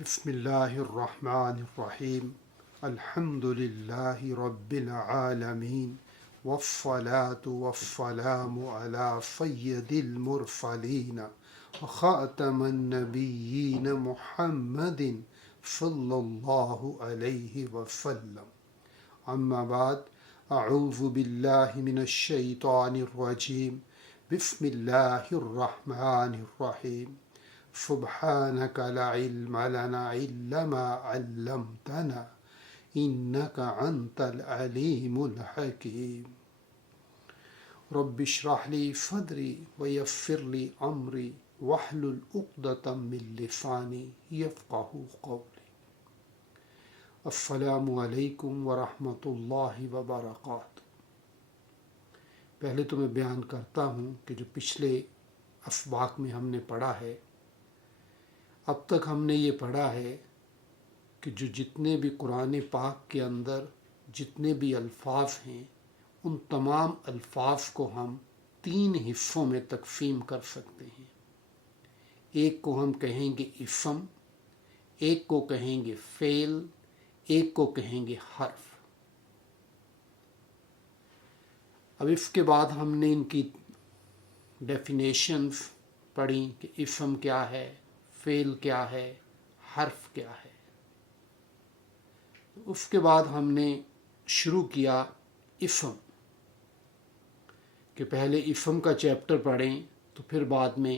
بسم اللہ الرحمن الرحیم الحمد للہ رب العالمین والصلاة والسلام علی سید المرسلین وخاتم النبیین محمد صلی اللہ علیہ وسلم اما بعد اعوذ باللہ من الشیطان الرجیم بسم اللہ الرحمن الرحیم سبحانك لا علم لنا إلا ما علمتنا إنك أنت العليم الحكيم رب اشرح لي صدري ويسر لي أمري واحلل عقدة من لساني يفقهوا قولي السلام علیکم ورحمۃ اللہ وبرکاتہ۔ پہلے تو میں بیان کرتا ہوں کہ جو پچھلے اسباق میں ہم نے پڑھا ہے، اب تک ہم نے یہ پڑھا ہے کہ جو جتنے بھی قرآن پاک کے اندر جتنے بھی الفاظ ہیں، ان تمام الفاظ کو ہم 3 حصوں میں تقسیم کر سکتے ہیں۔ ایک کو ہم کہیں گے اسم، ایک کو کہیں گے فعل، ایک کو کہیں گے حرف۔ اب اس کے بعد ہم نے ان کی ڈیفینیشنز پڑھی کہ اسم کیا ہے، فعل کیا ہے، حرف کیا ہے۔ اس کے بعد ہم نے شروع کیا اسم، کہ پہلے اسم کا چیپٹر پڑھیں تو پھر بعد میں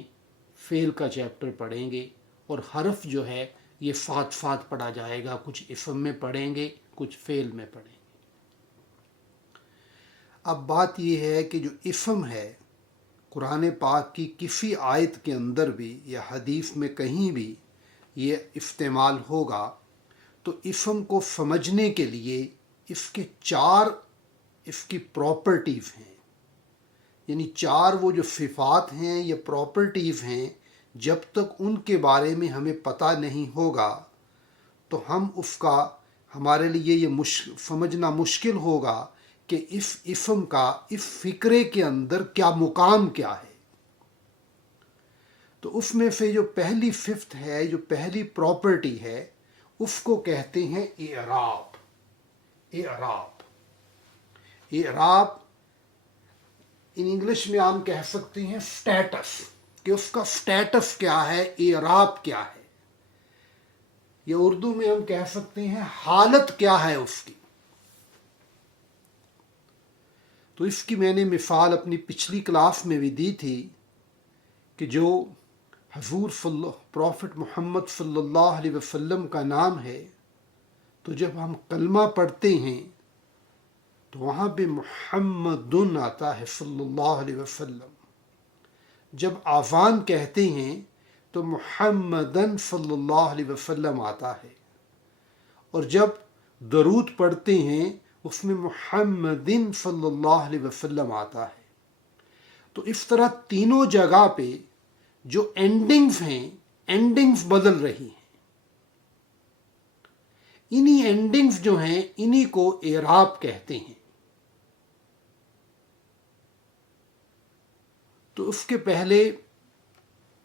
فعل کا چیپٹر پڑھیں گے، اور حرف جو ہے یہ ساتھ ساتھ پڑھا جائے گا، کچھ اسم میں پڑھیں گے کچھ فعل میں پڑھیں گے۔ اب بات یہ ہے کہ جو اسم ہے قرآن پاک کی کسی آیت کے اندر بھی یا حدیث میں کہیں بھی یہ استعمال ہوگا تو اسم کو سمجھنے کے لیے اس کے 4 اس کی پراپرٹیز ہیں، یعنی 4 وہ جو صفات ہیں یا پراپرٹیز ہیں، جب تک ان کے بارے میں ہمیں پتہ نہیں ہوگا تو ہم اس کا ہمارے لیے یہ سمجھنا مشکل ہوگا کہ اس اسم کا اس فکرے کے اندر کیا مقام کیا ہے۔ تو اس میں سے جو پہلی صفت ہے، جو پہلی پراپرٹی ہے، اس کو کہتے ہیں اعراب۔ اعراب اعراب ان انگلش میں ہم کہہ سکتے ہیں سٹیٹس، کہ اس کا سٹیٹس کیا ہے، اعراب کیا ہے، یا اردو میں ہم کہہ سکتے ہیں حالت کیا ہے اس کی۔ تو اس کی میں نے مثال اپنی پچھلی کلاس میں بھی دی تھی کہ جو حضور پروفٹ محمد صلی اللہ علیہ وسلم کا نام ہے، تو جب ہم کلمہ پڑھتے ہیں تو وہاں پہ محمد آتا ہے صلی اللہ علیہ وسلم، جب آذان کہتے ہیں تو محمدن صلی اللہ علیہ وسلم آتا ہے، اور جب درود پڑھتے ہیں اس میں محمدن صلی اللہ علیہ وسلم آتا ہے۔ تو اس طرح تینوں جگہ پہ جو اینڈنگز ہیں، اینڈنگز بدل رہی ہیں، انہی اینڈنگز جو ہیں انہی کو اعراب کہتے ہیں۔ تو اس کے پہلے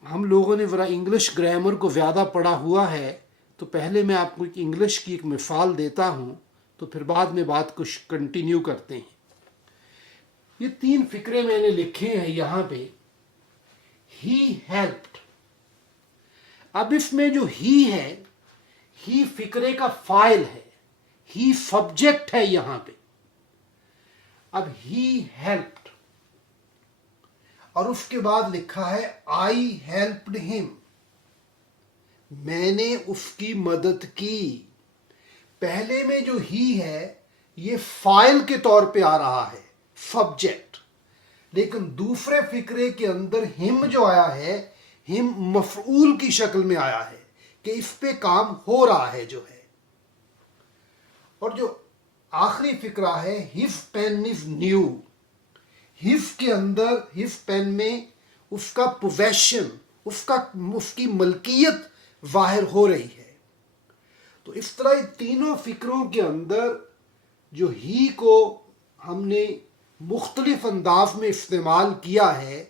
ہم لوگوں نے ذرا انگلش گرامر کو زیادہ پڑھا ہوا ہے، تو پہلے میں آپ کو انگلش کی ایک مثال دیتا ہوں، تو پھر بعد میں بات کو کنٹینیو کرتے ہیں۔ یہ 3 فقرے میں نے لکھے ہیں یہاں پہ۔ ہی ہیلپڈ، اب اس میں جو ہی ہے، ہی فقرے کا فاعل ہے، ہی سبجیکٹ ہے یہاں پہ۔ اب ہی ہیلپڈ، اور اس کے بعد لکھا ہے آئی ہیلپڈ ہم، میں نے اس کی مدد کی۔ پہلے میں جو ہی ہے یہ فاعل کے طور پہ آ رہا ہے، سبجیکٹ، لیکن دوسرے فقرے کے اندر ہم جو آیا ہے، ہم مفعول کی شکل میں آیا ہے کہ اس پہ کام ہو رہا ہے جو ہے۔ اور جو آخری فقرہ ہے his pen is new, his کے اندر، ہز پین میں اس کا پوزیشن، اس کی ملکیت ظاہر ہو رہی ہے۔ تو اس طرح یہ تینوں فقروں کے اندر جو ہی کو ہم نے مختلف انداز میں استعمال کیا ہے،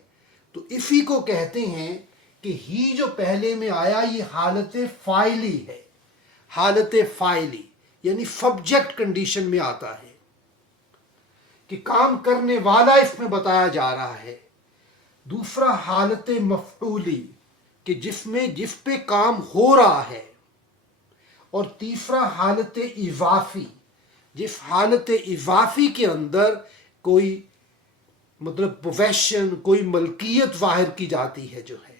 تو اسی کو کہتے ہیں کہ ہی جو پہلے میں آیا یہ حالت فاعلی ہے، حالت فاعلی یعنی سبجیکٹ کنڈیشن میں آتا ہے کہ کام کرنے والا اس میں بتایا جا رہا ہے۔ دوسرا حالت مفعولی کہ جس پہ کام ہو رہا ہے، اور تیسرا حالت اضافی جس حالت اضافی کے اندر کوئی مطلب پوزیشن، کوئی ملکیت ظاہر کی جاتی ہے جو ہے۔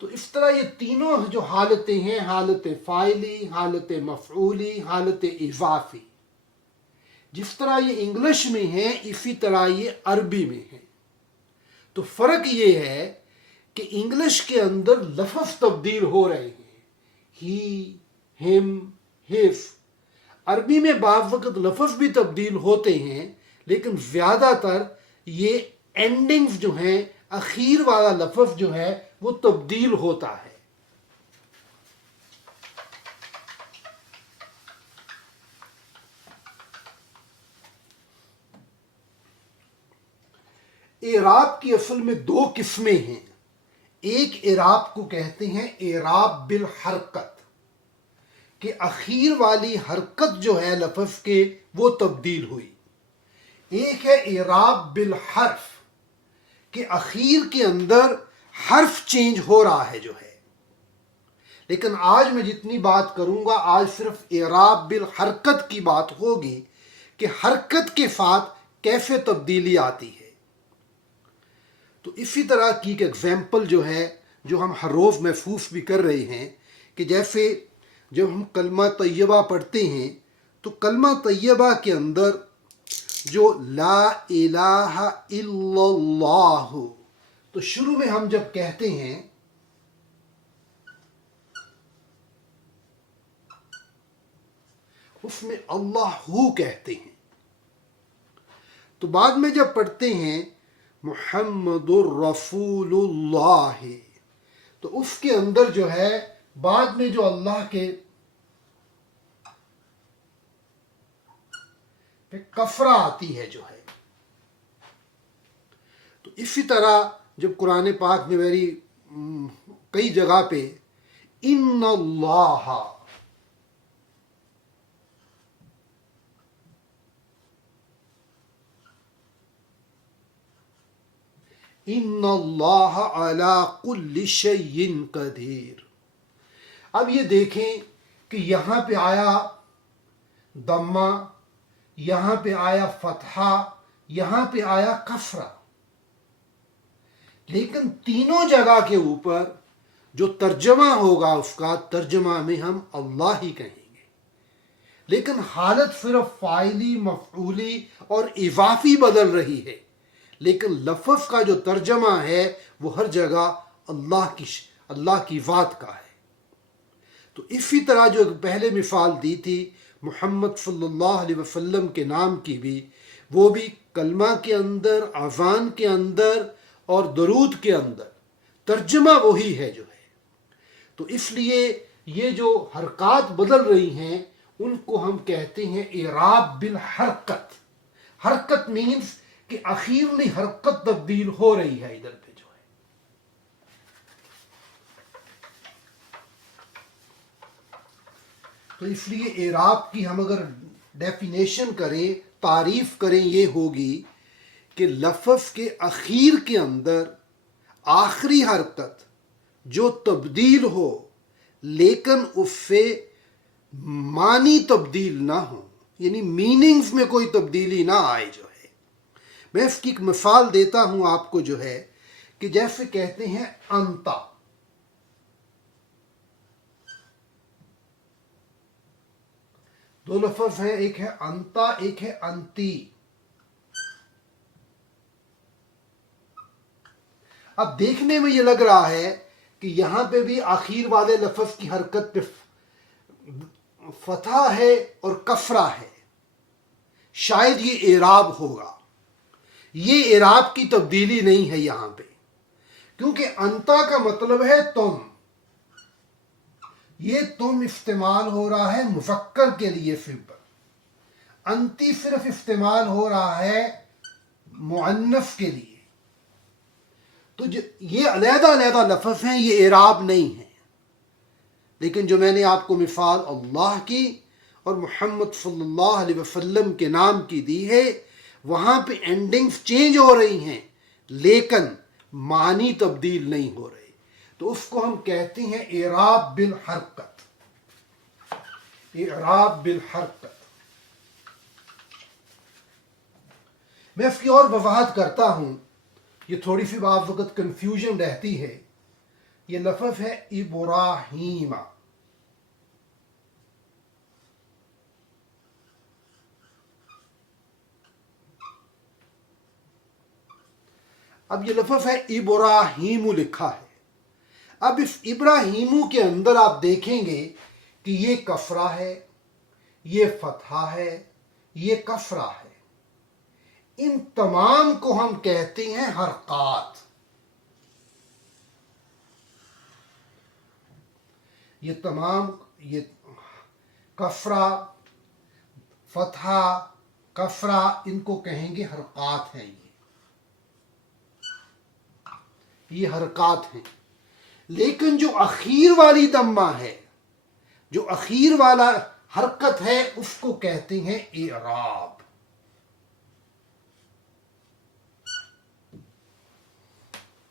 تو اس طرح یہ تینوں جو حالتیں ہیں، حالت فاعلی، حالت مفعولی، حالت اضافی، جس طرح یہ انگلش میں ہیں اسی طرح یہ عربی میں ہیں۔ تو فرق یہ ہے کہ انگلش کے اندر لفظ تبدیل ہو رہے ہیں، ہی، ہم، ہف۔ عربی میں بعض وقت لفظ بھی تبدیل ہوتے ہیں، لیکن زیادہ تر یہ اینڈنگز جو ہیں، اخیر والا لفظ جو ہے وہ تبدیل ہوتا ہے۔ اعراب کی اصل میں دو قسمیں ہیں۔ ایک اعراب کو کہتے ہیں اعراب بالحرکت، کہ اخیر والی حرکت جو ہے لفظ کے وہ تبدیل ہوئی۔ ایک ہے اعراب بالحرف، کہ اخیر کے اندر حرف چینج ہو رہا ہے جو ہے۔ لیکن آج میں جتنی بات کروں گا، آج صرف اعراب بالحرکت کی بات ہوگی کہ حرکت کے ساتھ کیسے تبدیلی آتی ہے۔ تو اسی طرح کی ایک ایگزامپل جو ہے، جو ہم ہر روز محسوس بھی کر رہے ہیں، کہ جیسے جب ہم کلمہ طیبہ پڑھتے ہیں تو کلمہ طیبہ کے اندر جو لا الہ الا اللہ، تو شروع میں ہم جب کہتے ہیں اس میں اللہ ہو کہتے ہیں، تو بعد میں جب پڑھتے ہیں محمد الرسول اللہ، تو اس کے اندر جو ہے بعد میں جو اللہ کے پہ کفرہ آتی ہے جو ہے۔ تو اسی طرح جب قرآن پاک میں کئی جگہ پہ ان اللہ، ان اللہ علی کل شیء قدیر۔ اب یہ دیکھیں کہ یہاں پہ آیا ضمہ، یہاں پہ آیا فتحہ، یہاں پہ آیا کسرہ، لیکن تینوں جگہ کے اوپر جو ترجمہ ہوگا اس کا ترجمہ میں ہم اللہ ہی کہیں گے، لیکن حالت صرف فاعلی، مفعولی اور اضافی بدل رہی ہے، لیکن لفظ کا جو ترجمہ ہے وہ ہر جگہ اللہ کی ذات کا ہے۔ تو اسی طرح جو پہلے مثال دی تھی محمد صلی اللہ علیہ وسلم کے نام کی بھی، وہ بھی کلمہ کے اندر، اذان کے اندر اور درود کے اندر ترجمہ وہی ہے جو ہے۔ تو اس لیے یہ جو حرکات بدل رہی ہیں ان کو ہم کہتے ہیں اعراب بالحرکت۔ حرکت مینز کہ اخیرلی حرکت تبدیل ہو رہی ہے ادھر پہ جو ہے۔ تو اس لیے اعراب کی ہم اگر ڈیفینیشن کریں، تعریف کریں، یہ ہوگی کہ لفظ کے اخیر کے اندر آخری حرکت جو تبدیل ہو لیکن اس سے معنی تبدیل نہ ہو، یعنی میننگز میں کوئی تبدیلی نہ آئے جو ہے۔ میں اس کی ایک مثال دیتا ہوں آپ کو جو ہے، کہ جیسے کہتے ہیں انتا، دو لفظ ہیں، ایک ہے انتا، ایک ہے انتی۔ اب دیکھنے میں یہ لگ رہا ہے کہ یہاں پہ بھی آخر والے لفظ کی حرکت پہ فتح ہے اور کسرہ ہے، شاید یہ اعراب ہوگا۔ یہ اعراب کی تبدیلی نہیں ہے یہاں پہ، کیونکہ انتا کا مطلب ہے تم، یہ تم استعمال ہو رہا ہے مذکر کے لیے صرف، انتی صرف استعمال ہو رہا ہے مؤنث کے لیے۔ تو یہ علیحدہ علیحدہ لفظ ہیں، یہ اعراب نہیں ہے، لیکن جو میں نے آپ کو مثال اللہ کی اور محمد صلی اللہ علیہ وسلم کے نام کی دی ہے، وہاں پہ اینڈنگز چینج ہو رہی ہیں لیکن معنی تبدیل نہیں ہو رہے، تو اس کو ہم کہتے ہیں اعراب بالحرکت، اعراب بالحرکت۔ میں اس کی اور وضاحت کرتا ہوں، یہ تھوڑی سی بعض وقت کنفیوژن رہتی ہے۔ یہ لفظ ہے ابراہیم، اب یہ لفظ ہے ابراہیم لکھا ہے۔ اب اس ابراہیمو کے اندر آپ دیکھیں گے کہ یہ کسرہ ہے، یہ فتحہ ہے، یہ کسرہ ہے، ان تمام کو ہم کہتے ہیں حرکات۔ یہ تمام، یہ کسرہ، فتحہ، کسرہ، ان کو کہیں گے حرکات ہیں، یہ حرکات ہیں۔ لیکن جو اخیر والی دمہ ہے، جو اخیر والا حرکت ہے، اس کو کہتے ہیں اعراب۔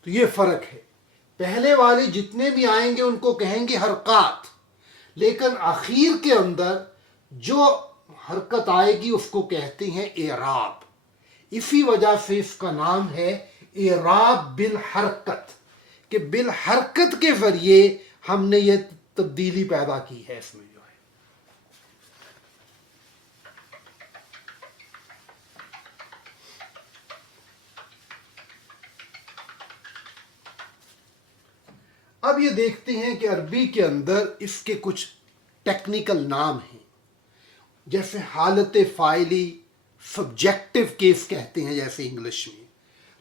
تو یہ فرق ہے، پہلے والے جتنے بھی آئیں گے ان کو کہیں گے حرکات، لیکن اخیر کے اندر جو حرکت آئے گی اس کو کہتے ہیں اعراب۔ اسی وجہ سے اس کا نام ہے اعراب بالحرکت، کہ بالحرکت کے ذریعے ہم نے یہ تبدیلی پیدا کی ہے اس میں جو ہے۔ اب یہ دیکھتے ہیں کہ عربی کے اندر اس کے کچھ ٹیکنیکل نام ہیں، جیسے حالت فاعلی، سبجیکٹو کیس کہتے ہیں جیسے انگلش میں،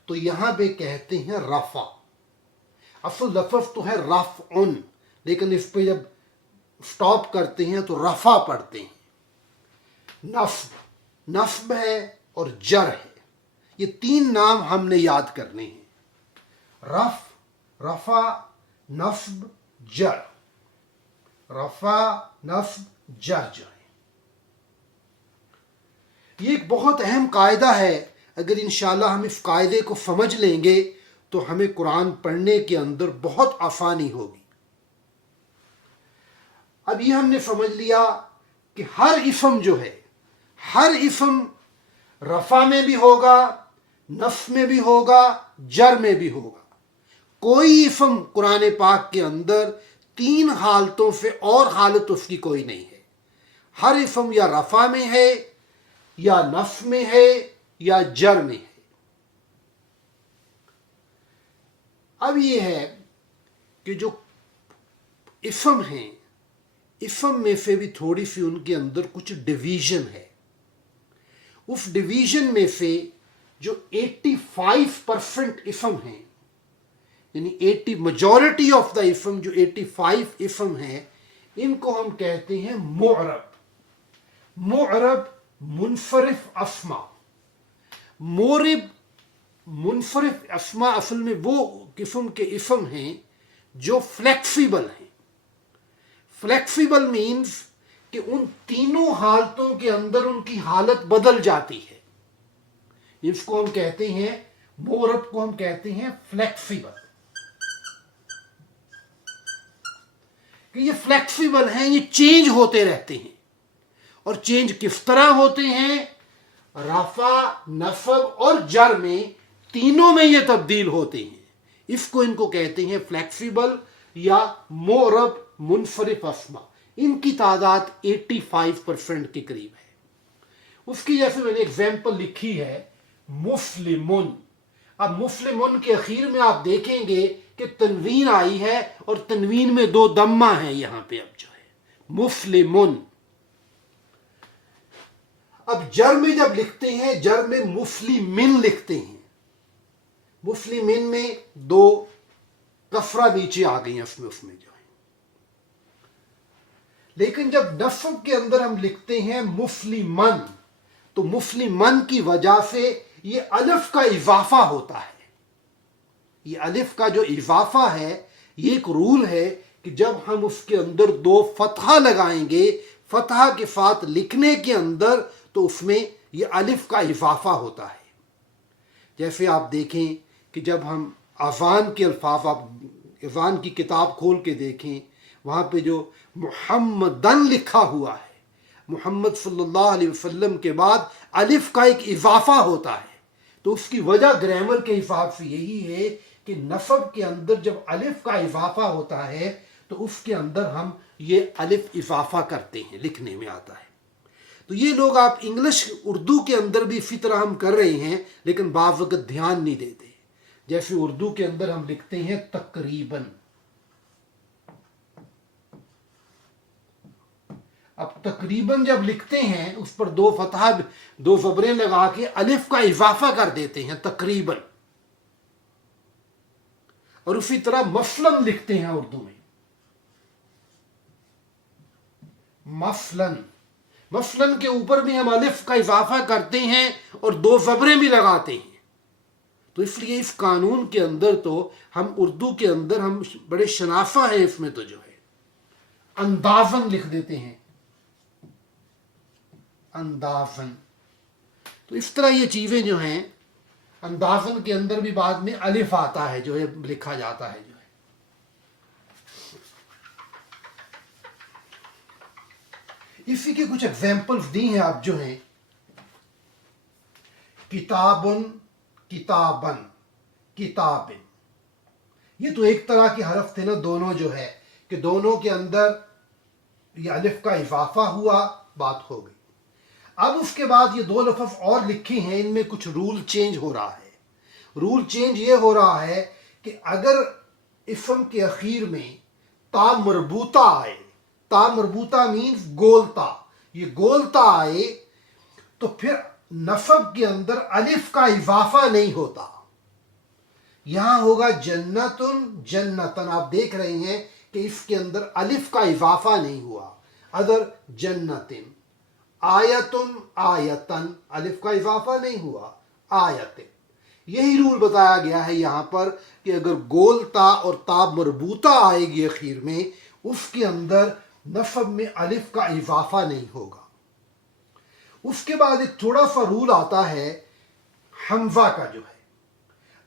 تو یہاں پہ کہتے ہیں رفع۔ اصل لفظ تو ہے رفعن، لیکن اس پہ جب سٹاپ کرتے ہیں تو رفع پڑھتے ہیں۔ نصب، نصب ہے اور جر ہے، یہ تین نام ہم نے یاد کرنے ہیں، رفع، نصب، جر، رفع، نصب، جر جو ہے۔ یہ ایک بہت اہم قاعدہ ہے، اگر انشاءاللہ ہم اس قاعدے کو سمجھ لیں گے تو ہمیں قرآن پڑھنے کے اندر بہت آسانی ہوگی۔ اب یہ ہم نے سمجھ لیا کہ ہر اسم جو ہے، ہر اسم رفع میں بھی ہوگا، نصب میں بھی ہوگا، جر میں بھی ہوگا۔ کوئی اسم قرآن پاک کے اندر تین حالتوں سے اور حالت اس کی کوئی نہیں ہے، ہر اسم یا رفع میں ہے، یا نصب میں ہے، یا جر میں ہے۔ اب یہ ہے کہ جو اسم ہیں، اسم میں سے بھی تھوڑی سی ان کے اندر کچھ ڈویژن ہے۔ اس ڈویژن میں سے جو 85% اسم ہیں، یعنی میجورٹی آف دا اسم، جو 85 اسم ہیں، ان کو ہم کہتے ہیں معرب۔ معرب منفرف اسما، مورب منفرف اسما اصل میں وہ قسم کے اسم ہیں جو فلیکسیبل ہیں۔ فلیکسیبل مینز کہ ان تینوں حالتوں کے اندر ان کی حالت بدل جاتی ہے، اس کو ہم کہتے ہیں، معرب کو ہم کہتے ہیں فلیکسیبل، کہ یہ فلیکسیبل ہیں، یہ چینج ہوتے رہتے ہیں۔ اور چینج کس طرح ہوتے ہیں؟ رفع، نصب اور جر میں، تینوں میں یہ تبدیل ہوتے ہیں۔ اس کو ان کو کہتے ہیں فلیکسیبل یا معرب منفرف اسما۔ ان کی تعداد 85% کے قریب ہے۔ اس کی جیسے میں نے ایگزامپل لکھی ہے مسلمن۔ اب مسلمن کے اخیر میں آپ دیکھیں گے کہ تنوین آئی ہے اور تنوین میں دو دمہ ہیں یہاں پہ، اب جو ہے مسلمن۔ اب جر میں جب لکھتے ہیں، جر میں مسلمن لکھتے ہیں، مسلمن میں دو کسرہ نیچے آ گئی ہیں اس میں جو ہے۔ لیکن جب نصب کے اندر ہم لکھتے ہیں مسلمن، تو مسلمن کی وجہ سے یہ الف کا اضافہ ہوتا ہے، یہ الف کا جو اضافہ ہے یہ ایک رول ہے کہ جب ہم اس کے اندر دو فتحہ لگائیں گے فتحہ کے ساتھ لکھنے کے اندر تو اس میں یہ الف کا اضافہ ہوتا ہے. جیسے آپ دیکھیں کہ جب ہم اذان کے الفاظ آپ اذان کی کتاب کھول کے دیکھیں وہاں پہ جو محمدن لکھا ہوا ہے محمد صلی اللہ علیہ وسلم کے بعد الف کا ایک اضافہ ہوتا ہے. تو اس کی وجہ گرامر کے حساب سے یہی ہے کہ نصب کے اندر جب الف کا اضافہ ہوتا ہے تو اس کے اندر ہم یہ الف اضافہ کرتے ہیں لکھنے میں آتا ہے. تو یہ لوگ آپ انگلش اردو کے اندر بھی اسی طرح ہم کر رہے ہیں لیکن بعض وقت دھیان نہیں دیتے. جیسے اردو کے اندر ہم لکھتے ہیں تقریباً. اب تقریباً جب لکھتے ہیں اس پر دو فتحہ دو زبریں لگا کے الف کا اضافہ کر دیتے ہیں تقریباً. اور اسی طرح مثلاً لکھتے ہیں اردو میں مثلاً. مثلاً کے اوپر بھی ہم الف کا اضافہ کرتے ہیں اور دو زبریں بھی لگاتے ہیں. تو اس لیے اس قانون کے اندر تو ہم اردو کے اندر ہم بڑے شناسہ ہیں اس میں تو جو ہے اندازن لکھ دیتے ہیں اندازن. تو اس طرح یہ چیزیں جو ہیں اندازن کے اندر بھی بعد میں الف آتا ہے جو ہے لکھا جاتا ہے جو ہے. اسی کے کچھ ایگزامپلز دی ہیں آپ جو ہیں کتابن کتابن کتابن. یہ تو ایک طرح کے حرف تھے نا دونوں جو ہے کہ دونوں کے اندر یہ الف کا اضافہ ہوا بات ہو گئی. اب اس کے بعد یہ دو لفظ اور لکھے ہیں ان میں کچھ رول چینج ہو رہا ہے. رول چینج یہ ہو رہا ہے کہ اگر اسم کے اخیر میں تا مربوطہ آئے تا مربوطہ مینز گولتا یہ گولتا آئے تو پھر نصب کے اندر الف کا اضافہ نہیں ہوتا. یہاں ہوگا جنتن جنتن. آپ دیکھ رہے ہیں کہ اس کے اندر الف کا اضافہ نہیں ہوا. ادر جنتن آیتن آیتن الف کا اضافہ نہیں ہوا آیتن. یہی رول بتایا گیا ہے یہاں پر کہ اگر گول تا اور تا مربوطہ آئے گی اخیر میں اس کے اندر نصب میں الف کا اضافہ نہیں ہوگا. اس کے بعد ایک تھوڑا سا رول آتا ہے حمزہ کا جو ہے.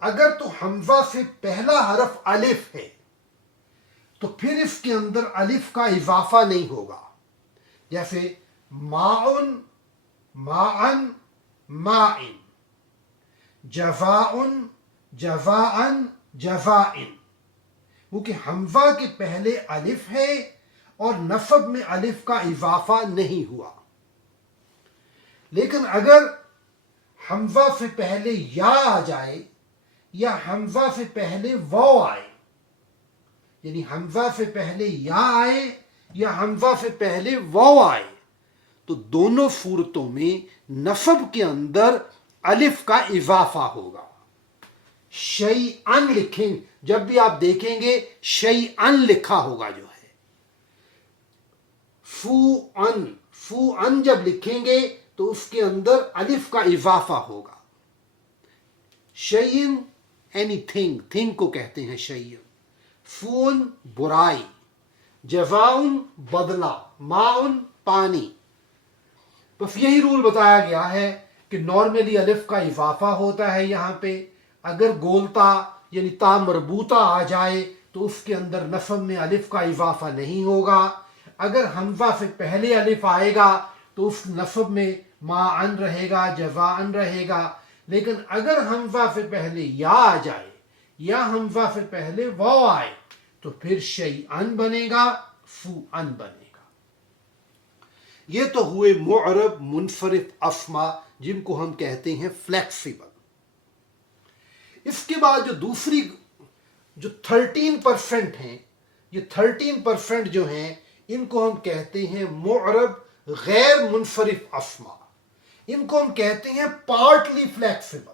اگر تو حمزہ سے پہلا حرف الف ہے تو پھر اس کے اندر الف کا اضافہ نہیں ہوگا. جیسے ماؤن ماً مائن جزاؤن جزاءن جزائن. کیونکہ حمزہ کے پہلے الف ہے اور نصب میں الف کا اضافہ نہیں ہوا. لیکن اگر حمزہ سے پہلے یا آ جائے یا حمزہ سے پہلے واو آئے یعنی حمزہ سے پہلے یا آئے یا حمزہ سے پہلے واو آئے تو دونوں صورتوں میں نصب کے اندر الف کا اضافہ ہوگا. شیئن لکھیں جب بھی آپ دیکھیں گے شیئن لکھا ہوگا جو ہے. فو ان جب لکھیں گے تو اس کے اندر الف کا اضافہ ہوگا. شیئن اینی تھنگ تھنگ کو کہتے ہیں شیئن. فون برائی جزاؤن بدلہ ماؤن پانی. بس یہی رول بتایا گیا ہے کہ نارملی الف کا اضافہ ہوتا ہے یہاں پہ. اگر گولتا یعنی تا مربوطہ آ جائے تو اس کے اندر نصب میں الف کا اضافہ نہیں ہوگا. اگر حمزہ سے پہلے الف آئے گا تو اس نصب میں ماءن رہے گا جزاءن رہے گا. لیکن اگر حمزہ سے پہلے یا آ جائے یا حمزہ سے پہلے واو آئے تو پھر شیئن بنے گا فوئن بنے گا. یہ تو ہوئے معرب منصرف اسما جن کو ہم کہتے ہیں فلیکسیبل. اس کے بعد جو دوسری جو 13% ہیں یہ 13% جو ہیں ان کو ہم کہتے ہیں معرب غیر منصرف اسما. ان کو ہم کہتے ہیں پارٹلی فلیکسیبل.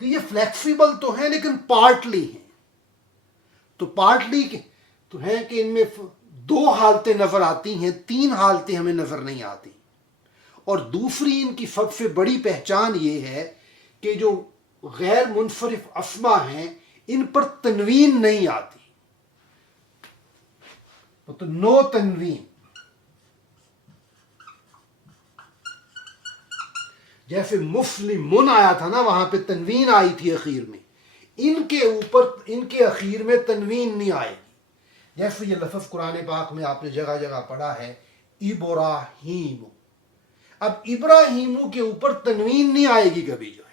کہ یہ فلیکسیبل تو ہیں لیکن پارٹلی ہیں. تو پارٹلی تو ہیں کہ ان میں 2 حالتیں نظر آتی ہیں 3 حالتیں ہمیں نظر نہیں آتی. اور دوسری ان کی سب سے بڑی پہچان یہ ہے کہ جو غیر منفرف اسما ہیں ان پر تنوین نہیں آتی، تو نو تنوین. جیسے مفلمن آیا تھا نا، وہاں پہ تنوین آئی تھی اخیر میں، ان کے اوپر ان کے اخیر میں تنوین نہیں آئے گی. جیسے یہ لفظ قرآن پاک میں آپ نے جگہ جگہ پڑھا ہے ابراہیم. اب ابراہیم کے اوپر تنوین نہیں آئے گی کبھی جو ہے.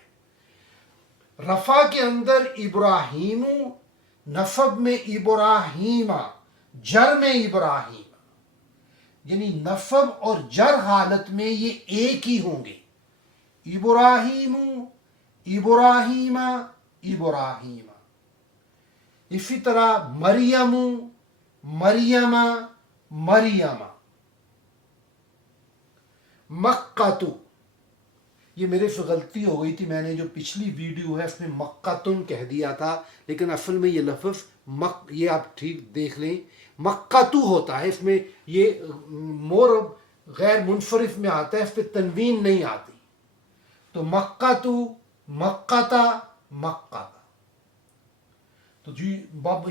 رفع کے اندر ابراہیم، نصب میں ابراہیم، جر میں ابراہیم، یعنی نصب اور جر حالت میں یہ ایک ہی ہوں گے. ابراہیم ابراہیم ابراہیم. اسی طرح مریم مریم مریم. مکہ، یہ میرے سے غلطی ہو گئی تھی، میں نے جو پچھلی ویڈیو ہے اس میں مکہ کہہ دیا تھا، لیکن اصل میں یہ لفظ یہ آپ ٹھیک دیکھ لیں مکہ ہوتا ہے. اس میں یہ مور غیر منفرف میں آتا ہے، اس پہ تنوین نہیں آتی. تو مکہ مکہ مکہ. تو جی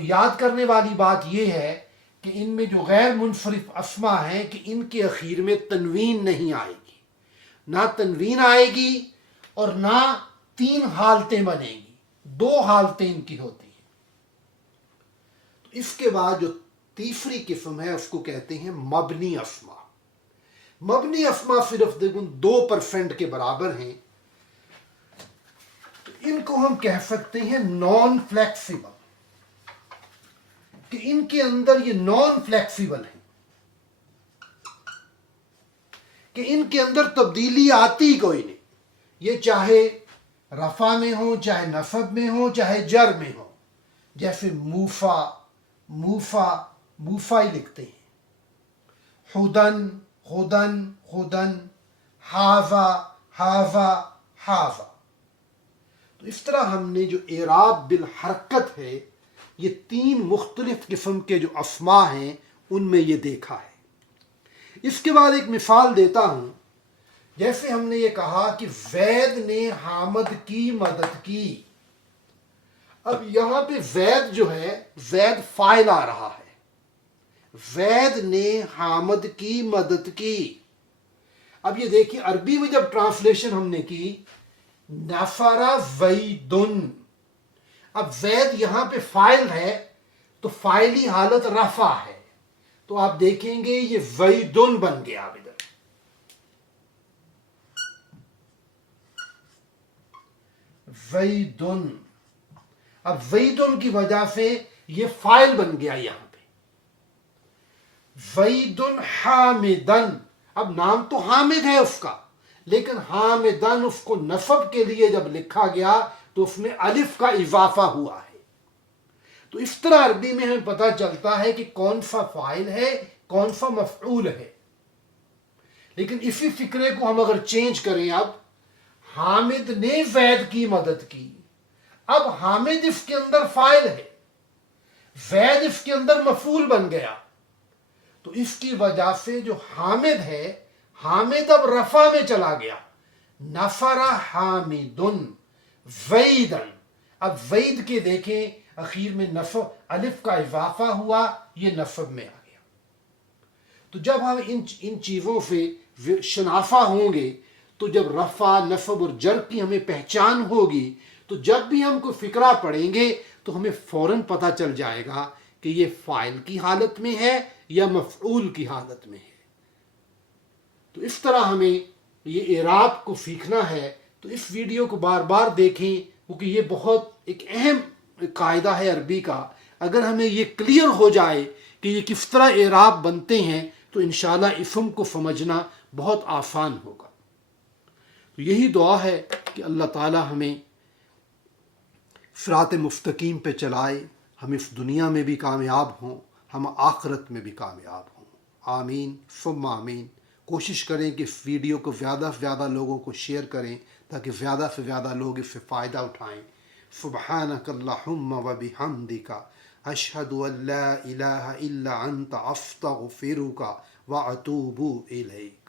یاد کرنے والی بات یہ ہے کہ ان میں جو غیر منفرف اسما ہیں کہ ان کے اخیر میں تنوین نہیں آئے گی، نہ تنوین آئے گی اور نہ تین حالتیں بنیں گی، دو حالتیں ان کی ہوتی ہیں. تو اس کے بعد جو تیسری قسم ہے اس کو کہتے ہیں مبنی اسما. مبنی اسما صرف 2% کے برابر ہیں. تو ان کو ہم کہہ سکتے ہیں نان فلیکسیبل، کہ ان کے اندر یہ نان فلیکسیبل ہیں، کہ ان کے اندر تبدیلی آتی کوئی نہیں. یہ چاہے رفع میں ہو، چاہے نصب میں ہو، چاہے جر میں ہو. جیسے موفا موفا موفا ہی لکھتے ہیں. خدن خدن خدن. حاذا حاذا حاذا. تو اس طرح ہم نے جو اعراب بالحرکت ہے، یہ 3 مختلف قسم کے جو اسما ہیں ان میں یہ دیکھا ہے. اس کے بعد ایک مثال دیتا ہوں. جیسے ہم نے یہ کہا کہ زید نے حامد کی مدد کی. اب یہاں پہ زید جو ہے، زید فاعل آ رہا ہے. زید نے حامد کی مدد کی. اب یہ دیکھیں عربی میں جب ٹرانسلیشن ہم نے کی نفر زیدن، اب زید یہاں پہ فاعل ہے تو فاعلی حالت رفع ہے، تو آپ دیکھیں گے یہ زیدن بن گیا. اب ادھر زیدن، اب زیدن کی وجہ سے یہ فاعل بن گیا یہاں پہ. زیدن حامدن، اب نام تو حامد ہے اس کا، لیکن حامدن اس کو نصب کے لیے جب لکھا گیا تو اس میں الف کا اضافہ ہوا ہے. تو اس طرح عربی میں ہمیں پتہ چلتا ہے کہ کون سا فاعل ہے، کون سا مفعول ہے. لیکن اسی فکرے کو ہم اگر چینج کریں، اب حامد نے زید کی مدد کی، اب حامد اس کے اندر فاعل ہے، زید اس کے اندر مفعول بن گیا. تو اس کی وجہ سے جو حامد ہے، حامد اب رفع میں چلا گیا. نفر حامدن زیدن. اب زید کے دیکھیں اخیر میں نصب الف کا اضافہ ہوا، یہ نصب میں آ گیا. تو جب ہم ان چیزوں سے شناسا ہوں گے، تو جب رفع نصب اور جر کی ہمیں پہچان ہوگی، تو جب بھی ہم کوئی فقرہ پڑھیں گے تو ہمیں فوراً پتہ چل جائے گا کہ یہ فاعل کی حالت میں ہے یا مفعول کی حالت میں ہے. تو اس طرح ہمیں یہ اعراب کو سیکھنا ہے. تو اس ویڈیو کو بار بار دیکھیں، کیونکہ یہ بہت ایک اہم قاعدہ ہے عربی کا. اگر ہمیں یہ کلیئر ہو جائے کہ یہ کس طرح اعراب بنتے ہیں تو انشاءاللہ اسم کو سمجھنا بہت آسان ہوگا. تو یہی دعا ہے کہ اللہ تعالی ہمیں صراط مستقیم پہ چلائے، ہم اس دنیا میں بھی کامیاب ہوں، ہم آخرت میں بھی کامیاب ہوں. آمین ثم آمین. کوشش کریں کہ اس ویڈیو کو زیادہ سے زیادہ لوگوں کو شیئر کریں تاکہ زیادہ سے زیادہ لوگ اس سے فائدہ اٹھائیں. سبحانک اللہم و بحمدک اشہد ان لا الہ الا انت استغفرک و اتوب الیک.